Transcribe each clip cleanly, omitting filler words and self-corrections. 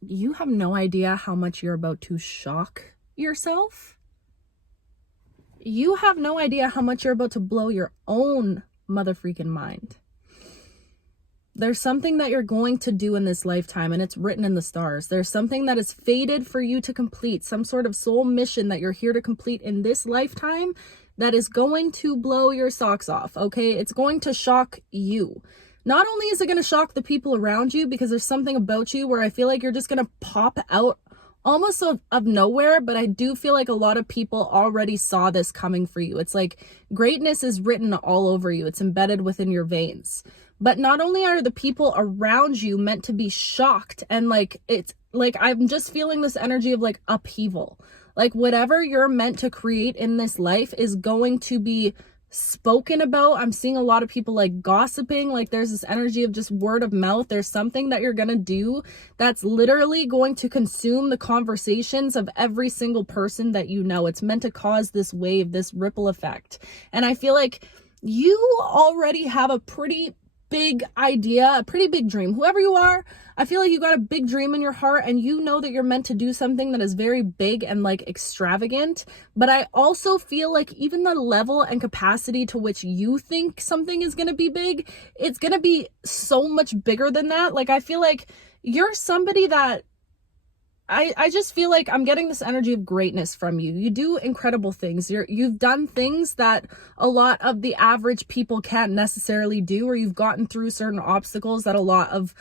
you have no idea how much you're about to shock yourself. You have no idea how much you're about to blow your own mother freaking mind. There's something that you're going to do in this lifetime, and it's written in the stars. There's something that is fated for you to complete, some sort of soul mission that you're here to complete in this lifetime that is going to blow your socks off, okay? It's going to shock you. Not only is it going to shock the people around you, because there's something about you where I feel like you're just going to pop out almost of nowhere, but I do feel like a lot of people already saw this coming for you. It's like greatness is written all over you. It's embedded within your veins. But not only are the people around you meant to be shocked, and like, it's like, I'm just feeling this energy of like upheaval. Like whatever you're meant to create in this life is going to be spoken about. I'm seeing a lot of people like gossiping, like there's this energy of just word of mouth. There's something that you're gonna do that's literally going to consume the conversations of every single person that you know. It's meant to cause this wave, this ripple effect. And I feel like you already have a pretty big idea, a pretty big dream. Whoever you are, I feel like you got a big dream in your heart, and you know that you're meant to do something that is very big and like extravagant. But I also feel like even the level and capacity to which you think something is going to be big, it's going to be so much bigger than that. Like I feel like you're somebody that I just feel like I'm getting this energy of greatness from you. You do incredible things. You've done things that a lot of the average people can't necessarily do, or you've gotten through certain obstacles that a lot of,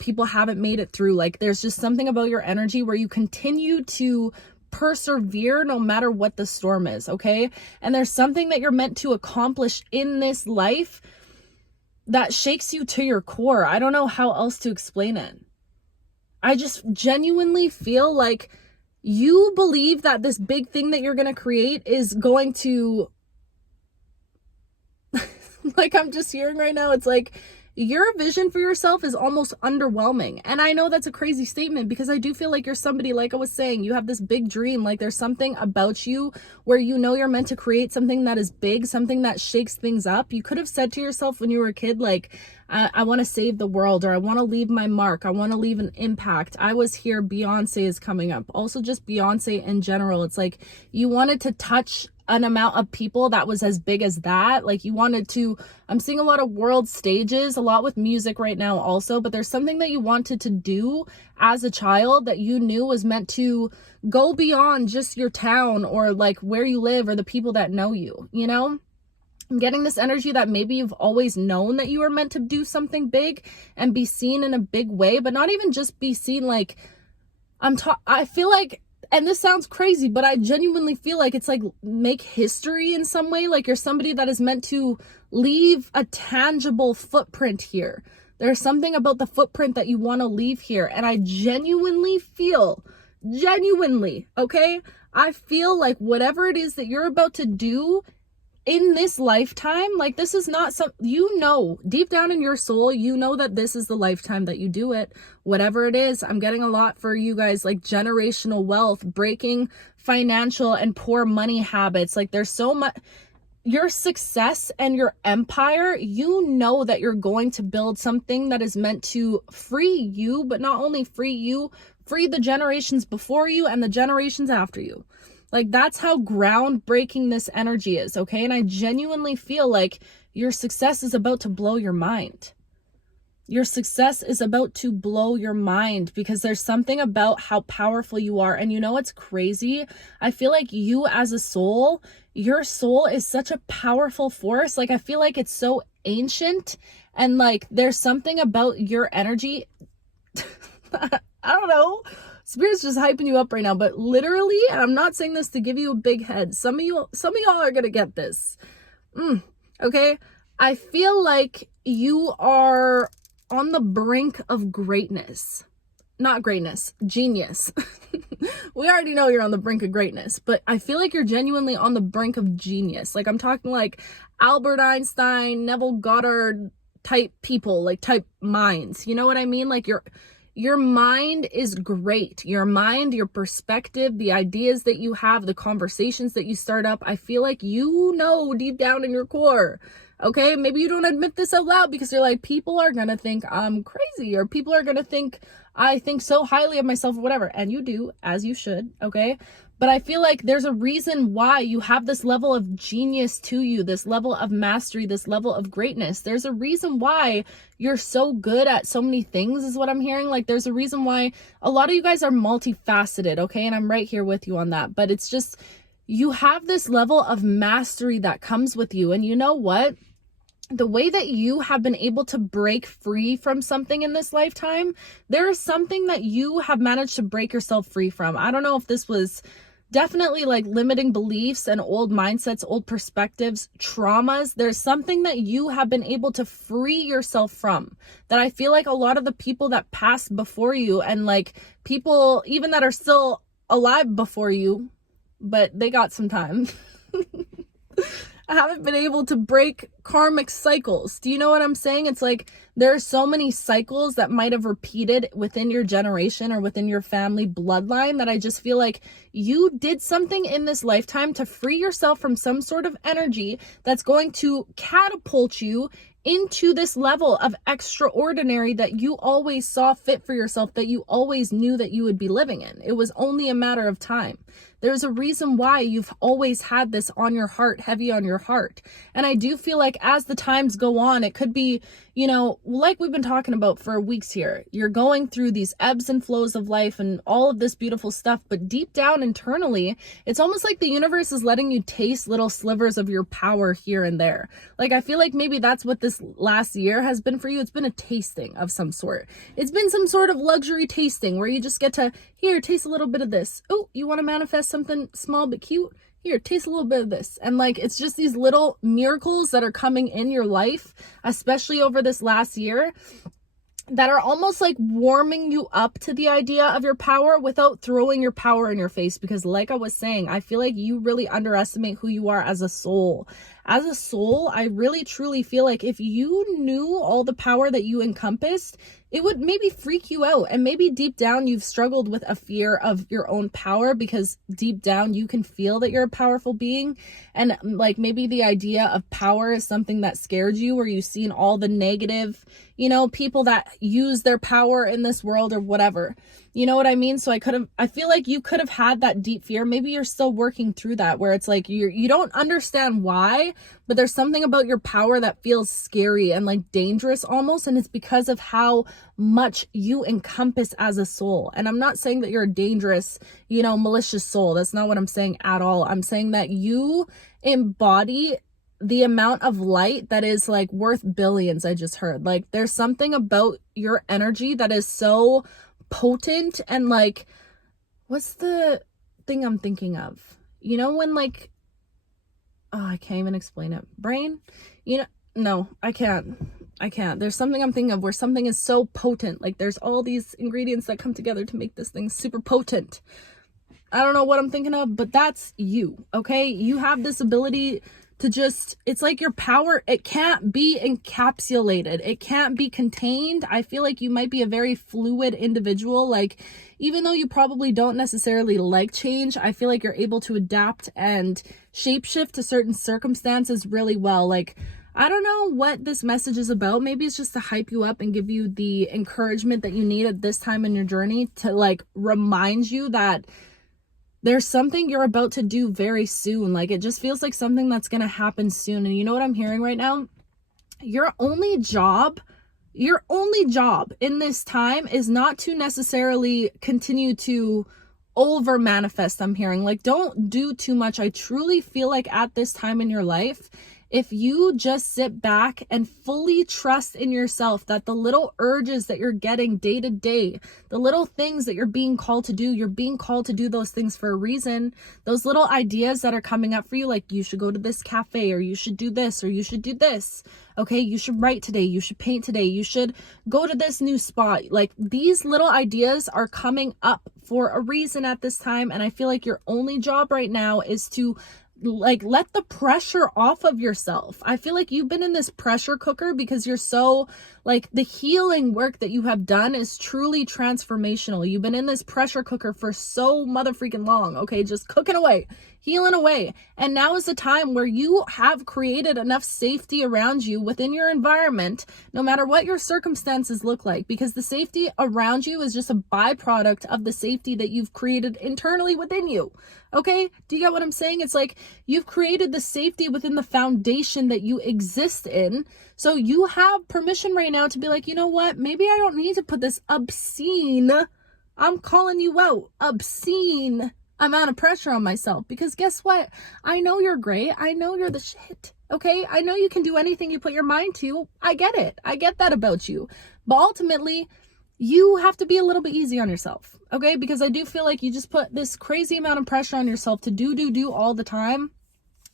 people haven't made it through. Like there's just something about your energy where you continue to persevere no matter what the storm is, okay? And there's something that you're meant to accomplish in this life that shakes you to your core. I don't know how else to explain it. I just genuinely feel like you believe that this big thing that you're going to create is going to, like I'm just hearing right now, it's like your vision for yourself is almost underwhelming. And I know that's a crazy statement, because I do feel like you're somebody, like I was saying, you have this big dream. Like there's something about you where you're meant to create something that is big, something that shakes things up. You could have said to yourself when you were a kid, like, I want to save the world, or I want to leave my mark. I want to leave an impact. I was here. Beyonce is coming up. Also just Beyonce in general. It's like you wanted to touch an amount of people that was as big as that. Like you wanted to, I'm seeing a lot of world stages, a lot with music right now also, but there's something that you wanted to do as a child that you knew was meant to go beyond just your town or like where you live or the people that know you, I'm getting this energy that maybe you've always known that you were meant to do something big and be seen in a big way, but not even just be seen. Like I feel like, and this sounds crazy, but I genuinely feel like it's like make history in some way. Like you're somebody that is meant to leave a tangible footprint here. There's something about the footprint that you want to leave here. And I genuinely feel, okay? I feel like whatever it is that you're about to do in this lifetime, like this is not some, deep down in your soul, that this is the lifetime that you do it, whatever it is. I'm getting a lot for you guys, like generational wealth, breaking financial and poor money habits. Like there's so much, your success and your empire, that you're going to build something that is meant to free you, but not only free you, free the generations before you and the generations after you. Like that's how groundbreaking this energy is, okay? And I genuinely feel like your success is about to blow your mind. Your success is about to blow your mind because there's something about how powerful you are. And what's crazy? I feel like you as a soul, your soul is such a powerful force. Like I feel like it's so ancient, and like there's something about your energy. I don't know. Spirit's just hyping you up right now, but literally, and I'm not saying this to give you a big head. Some of y'all are going to get this. Okay. I feel like you are on the brink of greatness. Not greatness, genius. We already know you're on the brink of greatness, but I feel like you're genuinely on the brink of genius. Like I'm talking like Albert Einstein, Neville Goddard type people, like type minds. You know what I mean? Like your mind is great. Your mind, your perspective, the ideas that you have, the conversations that you start up. I feel like deep down in your core Okay, maybe you don't admit this out loud because you're like, people are gonna think I'm crazy, or people are gonna think I think so highly of myself or whatever. And you do, as you should, okay? But I feel like there's a reason why you have this level of genius to you, this level of mastery, this level of greatness. There's a reason why you're so good at so many things, is what I'm hearing. Like, there's a reason why a lot of you guys are multifaceted, okay? And I'm right here with you on that. But it's just, you have this level of mastery that comes with you. And you know what? The way that you have been able to break free from something in this lifetime, there is something that you have managed to break yourself free from. I don't know if this was definitely like limiting beliefs and old mindsets, old perspectives, traumas. There's something that you have been able to free yourself from that I feel like a lot of the people that passed before you, and like people even that are still alive before you, but they got some time. I haven't been able to break karmic cycles. Do you know what I'm saying? It's like there are so many cycles that might have repeated within your generation or within your family bloodline that I just feel like you did something in this lifetime to free yourself from some sort of energy that's going to catapult you into this level of extraordinary that you always saw fit for yourself, that you always knew that you would be living in. It was only a matter of time. There's a reason why you've always had this on your heart, heavy on your heart. And I do feel like as the times go on, it could be, you know, like we've been talking about for weeks here, you're going through these ebbs and flows of life and all of this beautiful stuff. But deep down internally, it's almost like the universe is letting you taste little slivers of your power here and there. Like, I feel like maybe that's what this last year has been for you. It's been a tasting of some sort. It's been some sort of luxury tasting where you just get to, here, taste a little bit of this. Oh, you want to manifest something small but cute? Here, taste a little bit of this. And like, it's just these little miracles that are coming in your life, especially over this last year, that are almost like warming you up to the idea of your power without throwing your power in your face. Because like I was saying, I feel like you really underestimate who you are as a soul. As a soul, I really truly feel like if you knew all the power that you encompassed, it would maybe freak you out. And maybe deep down you've struggled with a fear of your own power, because deep down you can feel that you're a powerful being. And like maybe the idea of power is something that scared you, or you've seen all the negative, you know, people that use their power in this world or whatever. You know what I mean? So I feel like you could have had that deep fear. Maybe you're still working through that, where it's like you don't understand why, but there's something about your power that feels scary and like dangerous almost. And it's because of how much you encompass as a soul. And I'm not saying that you're a dangerous, you know, malicious soul. That's not what I'm saying at all. I'm saying that you embody the amount of light that is like worth billions. I just heard, like, there's something about your energy that is so potent. And like, what's the thing I'm thinking of? You know, when like, oh, I can't even explain it. Brain, you know, no, I can't. There's something I'm thinking of where something is so potent. Like, there's all these ingredients that come together to make this thing super potent. I don't know what I'm thinking of, but that's you, okay? You have this ability to just, it's like your power, it can't be encapsulated. It can't be contained. I feel like you might be a very fluid individual. Like, even though you probably don't necessarily like change, I feel like you're able to adapt and shapeshift to certain circumstances really well. Like, I don't know what this message is about. Maybe it's just to hype you up and give you the encouragement that you need at this time in your journey, to like remind you that there's something you're about to do very soon. Like, it just feels like something that's going to happen soon. And you know what I'm hearing right now? Your only job in this time is not to necessarily continue to over manifest. I'm hearing, like, don't do too much. I truly feel like at this time in your life, if you just sit back and fully trust in yourself, that the little urges that you're getting day to day, the little things that you're being called to do, you're being called to do those things for a reason. Those little ideas that are coming up for you, like, you should go to this cafe, or you should do this, or you should do this. Okay, you should write today, you should paint today, you should go to this new spot. Like, these little ideas are coming up for a reason at this time. And I feel like your only job right now is to like, let the pressure off of yourself. I feel like you've been in this pressure cooker because you're so, like, the healing work that you have done is truly transformational. You've been in this pressure cooker for so mother freaking long, okay? Just cooking away, healing away. And now is the time where you have created enough safety around you within your environment, no matter what your circumstances look like, because the safety around you is just a byproduct of the safety that you've created internally within you. Okay? Do you get what I'm saying? It's like you've created the safety within the foundation that you exist in. So you have permission right now to be like, you know what? Maybe I don't need to put this obscene, I'm calling you out, obscene amount of pressure on myself. Because guess what? I know you're great. I know you're the shit. Okay? I know you can do anything you put your mind to. I get it. I get that about you. But ultimately, you have to be a little bit easy on yourself, okay? Because I do feel like you just put this crazy amount of pressure on yourself to do all the time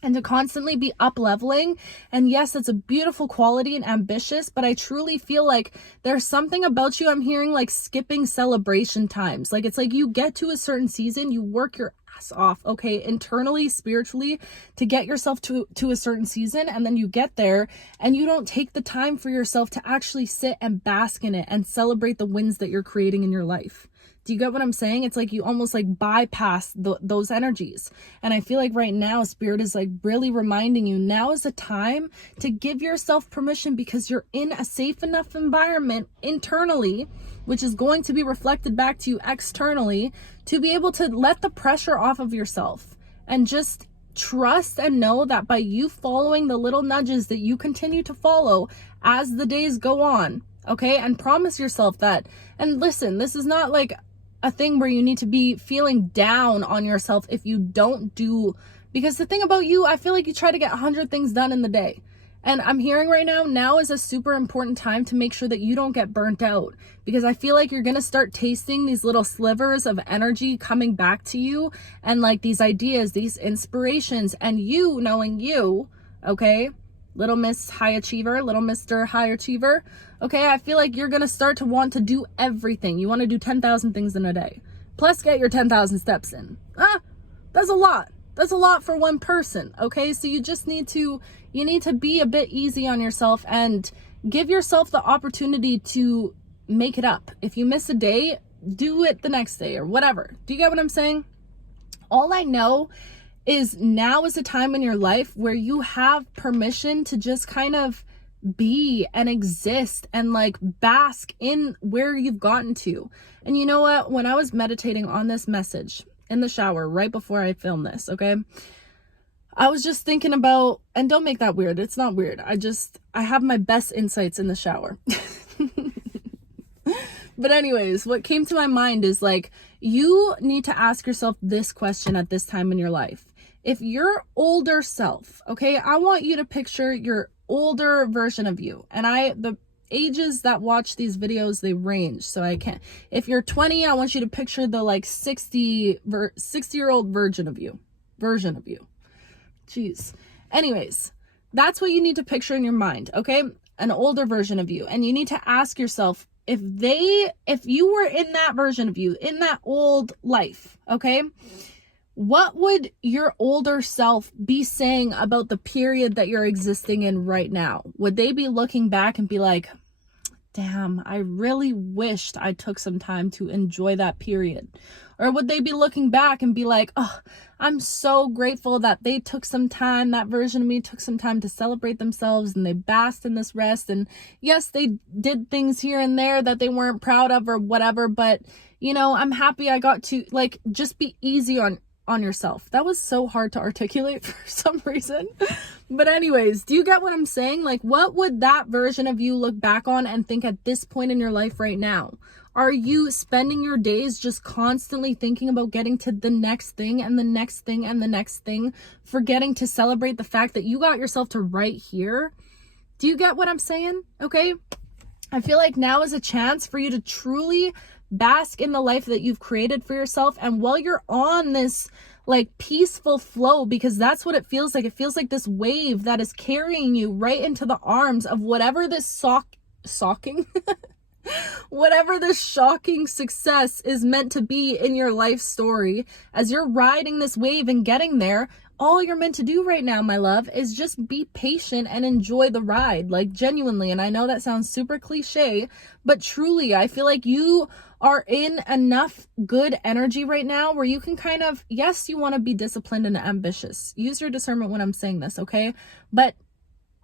and to constantly be up leveling. And yes, that's a beautiful quality and ambitious, but I truly feel like there's something about you. I'm hearing like skipping celebration times. Like, it's like you get to a certain season, you work your ass off, okay, internally, spiritually, to get yourself to a certain season, and then you get there and you don't take the time for yourself to actually sit and bask in it and celebrate the wins that you're creating in your life. Do you get what I'm saying? It's like you almost like bypass those energies. And I feel like right now, Spirit is like really reminding you, now is the time to give yourself permission, because you're in a safe enough environment internally, which is going to be reflected back to you externally, to be able to let the pressure off of yourself and just trust and know that by you following the little nudges that you continue to follow as the days go on, okay, and promise yourself that. And listen, this is not like a thing where you need to be feeling down on yourself if you don't do, because the thing about you, I feel like you try to get 100 things done in the day. And I'm hearing right now is a super important time to make sure that you don't get burnt out, because I feel like you're going to start tasting these little slivers of energy coming back to you, and like these ideas, these inspirations, and you knowing you, okay, little Miss High Achiever, little Mr. High Achiever, okay, I feel like you're going to start to want to do everything. You want to do 10,000 things in a day, plus get your 10,000 steps in. That's a lot. That's a lot for one person, okay? So you just need to be a bit easy on yourself and give yourself the opportunity to make it up. If you miss a day, do it the next day or whatever. Do you get what I'm saying? All I know is now is a time in your life where you have permission to just kind of be and exist and like bask in where you've gotten to. And you know what? When I was meditating on this message in the shower right before I filmed this, okay, I was just thinking about, and don't make that weird, it's not weird, I have my best insights in the shower. But anyways, what came to my mind is like, you need to ask yourself this question at this time in your life. If your older self, okay, I want you to picture your older version of you. And the ages that watch these videos, they range, so I can't. If you're 20, I want you to picture the like 60-year-old version of you. Jeez. Anyways, that's what you need to picture in your mind, okay? An older version of you. And you need to ask yourself, if you were in that version of you, in that old life, okay, what would your older self be saying about the period that you're existing in right now? Would they be looking back and be like, damn, I really wished I took some time to enjoy that period? Or would they be looking back and be like, oh, I'm so grateful that they took some time, that version of me took some time to celebrate themselves and they basked in this rest. And yes, they did things here and there that they weren't proud of or whatever, but you know, I'm happy I got to like just be easy on yourself. That was so hard to articulate for some reason. But anyways, do you get what I'm saying? Like, what would that version of you look back on and think at this point in your life right now? Are you spending your days just constantly thinking about getting to the next thing and the next thing and the next thing, forgetting to celebrate the fact that you got yourself to right here? Do you get what I'm saying? Okay. I feel like now is a chance for you to truly bask in the life that you've created for yourself. And while you're on this like peaceful flow, because that's what it feels like. It feels like this wave that is carrying you right into the arms of whatever this whatever this shocking success is meant to be in your life story. As you're riding this wave and getting there, all you're meant to do right now, my love, is just be patient and enjoy the ride, like genuinely. And I know that sounds super cliche, but truly, I feel like you are in enough good energy right now where you can kind of, yes, you want to be disciplined and ambitious. Use your discernment when I'm saying this, okay? But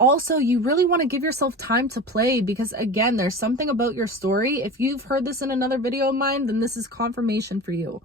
also, you really want to give yourself time to play, because again, there's something about your story. If you've heard this in another video of mine, then this is confirmation for you.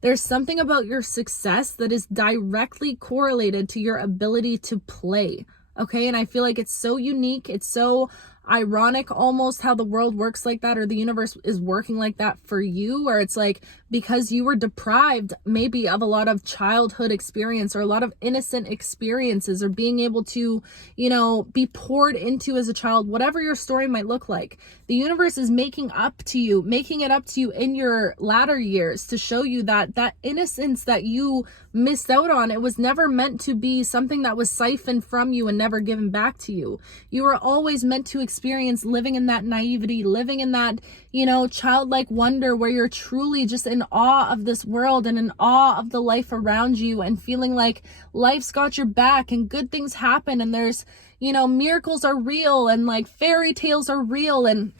There's something about your success that is directly correlated to your ability to play. Okay. And I feel like it's so unique. It's so ironic almost how the world works like that, or the universe is working like that for you, where it's like, because you were deprived maybe of a lot of childhood experience or a lot of innocent experiences, or being able to, you know, be poured into as a child, whatever your story might look like, the universe is making it up to you in your latter years to show you that that innocence that you missed out on, it was never meant to be something that was siphoned from you and never given back to you. You were always meant to experience living in that naivety, living in that, you know, childlike wonder where you're truly just in awe of this world and in awe of the life around you, and feeling like life's got your back and good things happen, and there's, you know, miracles are real and like fairy tales are real and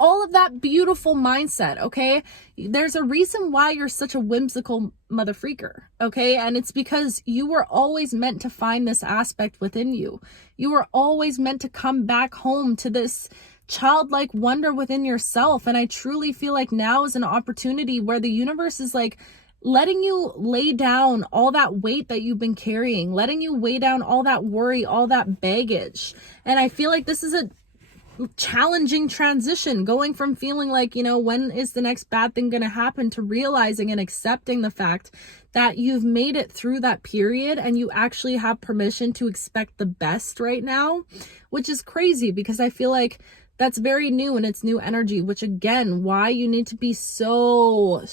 all of that beautiful mindset. Okay, there's a reason why you're such a whimsical mother freaker. Okay, and it's because you were always meant to find this aspect within you. You were always meant to come back home to this childlike wonder within yourself. And I truly feel like now is an opportunity where the universe is like letting you lay down all that weight that you've been carrying, letting you weigh down all that worry, all that baggage. And I feel like this is a challenging transition, going from feeling like, you know, when is the next bad thing going to happen, to realizing and accepting the fact that you've made it through that period and you actually have permission to expect the best right now, which is crazy because I feel like that's very new and it's new energy, which again, why you need to be so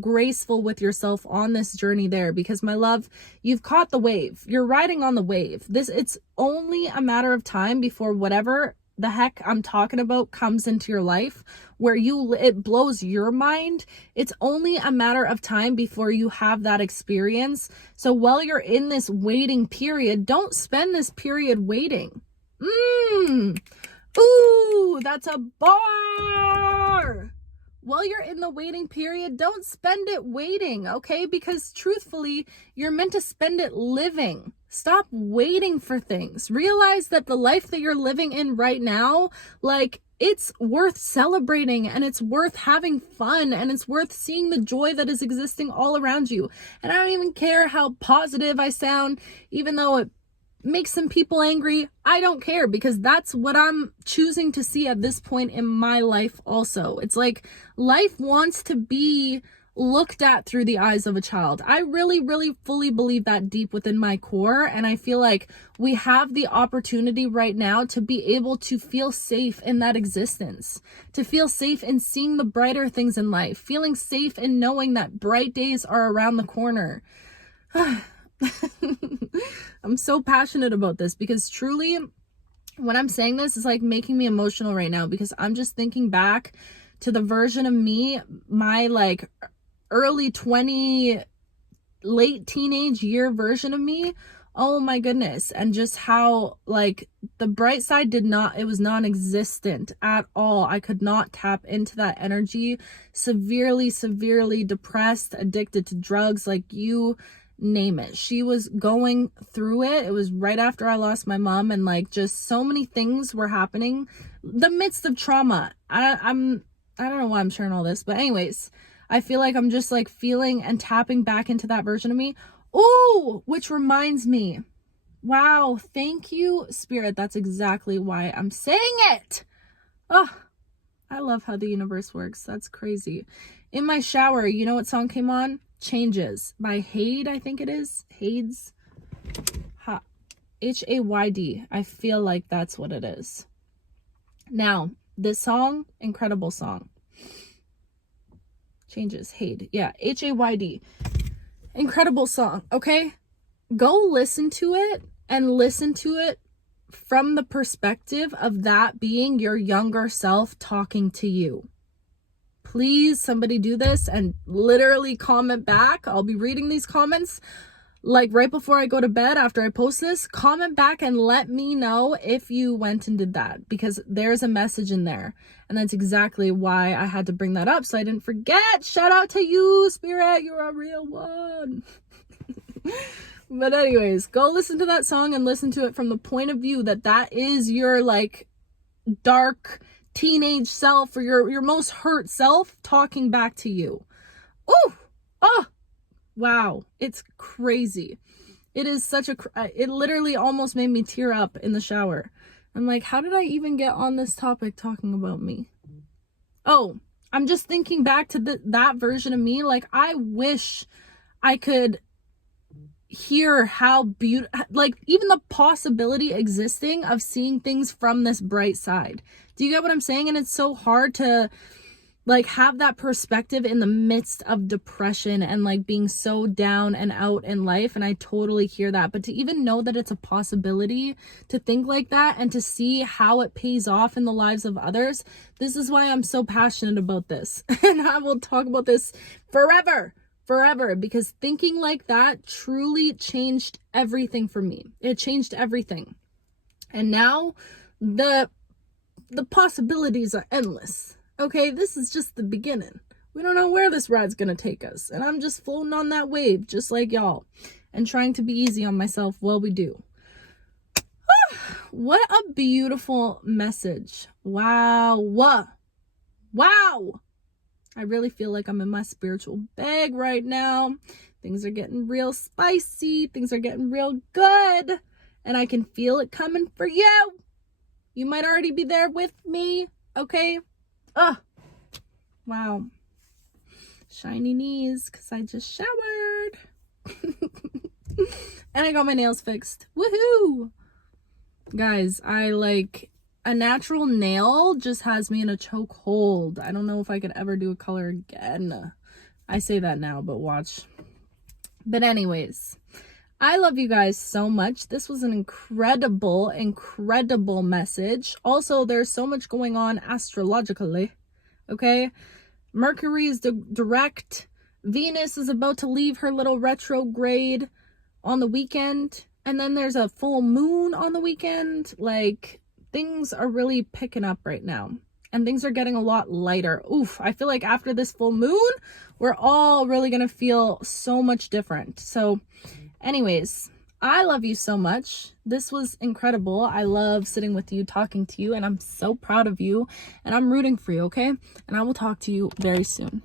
graceful with yourself on this journey there, because my love, you've caught the wave. You're riding on the wave. It's only a matter of time before whatever the heck I'm talking about comes into your life where it blows your mind. It's only a matter of time before you have that experience. So while you're in this waiting period, don't spend this period waiting. Ooh, that's a bar. While you're in the waiting period, don't spend it waiting, okay? Because truthfully, you're meant to spend it living. Stop waiting for things. Realize that the life that you're living in right now, like, it's worth celebrating and it's worth having fun and it's worth seeing the joy that is existing all around you. And I don't even care how positive I sound, even though it makes some people angry. I don't care, because that's what I'm choosing to see at this point in my life also. It's like life wants to be looked at through the eyes of a child. I really fully believe that deep within my core, and I feel like we have the opportunity right now to be able to feel safe in that existence, to feel safe in seeing the brighter things in life, feeling safe in knowing that bright days are around the corner. I'm so passionate about this because truly, when I'm saying this, it's like making me emotional right now, because I'm just thinking back to the version of me, my like early 20, late teenage year version of me. Oh my goodness. And just how like the bright side it was non-existent at all. I could not tap into that energy. Severely depressed, addicted to drugs, like you name it. She was going through it. It was right after I lost my mom, and like just so many things were happening the midst of trauma. I don't know why I'm sharing all this, but anyways, I feel like I'm just like feeling and tapping back into that version of me. Oh, which reminds me, wow, thank you, Spirit. That's exactly why I'm saying it. Oh, I love how the universe works. That's crazy. In my shower, you know what song came on? Changes by Hayd, I think it is. Hayd's. Hayd. I feel like that's what it is. Now, this song, incredible song. Changes, Hayd. Yeah, Hayd. Incredible song, okay? Go listen to it, and listen to it from the perspective of that being your younger self talking to you. Please, somebody do this and literally comment back. I'll be reading these comments. like right before I go to bed after I post this, comment back and let me know if you went and did that, because there's a message in there. And that's exactly why I had to bring that up so I didn't forget. Shout out to you, Spirit. You're a real one. But anyways, go listen to that song and listen to it from the point of view that that is your like dark teenage self, or your most hurt self talking back to you. Ooh, oh, wow, it's crazy. It is such a, it literally almost made me tear up in the shower. I'm like, how did I even get on this topic talking about me? Oh, I'm just thinking back to that version of me. Like, I wish I could hear how beautiful, like even the possibility existing of seeing things from this bright side. Do you get what I'm saying? And it's so hard to like have that perspective in the midst of depression and like being so down and out in life. And I totally hear that. But to even know that it's a possibility to think like that and to see how it pays off in the lives of others, this is why I'm so passionate about this. And I will talk about this forever, because thinking like that truly changed everything for me. It changed everything. And now the possibilities are endless. Okay, this is just the beginning. We don't know where this ride's gonna take us. And I'm just floating on that wave, just like y'all. And trying to be easy on myself while we do. What a beautiful message. Wow. Wow. I really feel like I'm in my spiritual bag right now. Things are getting real spicy. Things are getting real good. And I can feel it coming for you. You might already be there with me. Okay? Wow. Shiny knees, because I just showered. And I got my nails fixed. Woohoo! Guys, I like a natural nail just has me in a chokehold. I don't know if I could ever do a color again. I say that now, but watch. But anyways, I love you guys so much. This was an incredible message. Also, there's so much going on astrologically. Okay, Mercury is direct. Venus is about to leave her little retrograde on the weekend. And then there's a full moon on the weekend. Like, things are really picking up right now. And things are getting a lot lighter. Oof, I feel like after this full moon, we're all really going to feel so much different. So, anyways, I love you so much. This was incredible. I love sitting with you, talking to you, and I'm so proud of you, and I'm rooting for you, okay? And I will talk to you very soon.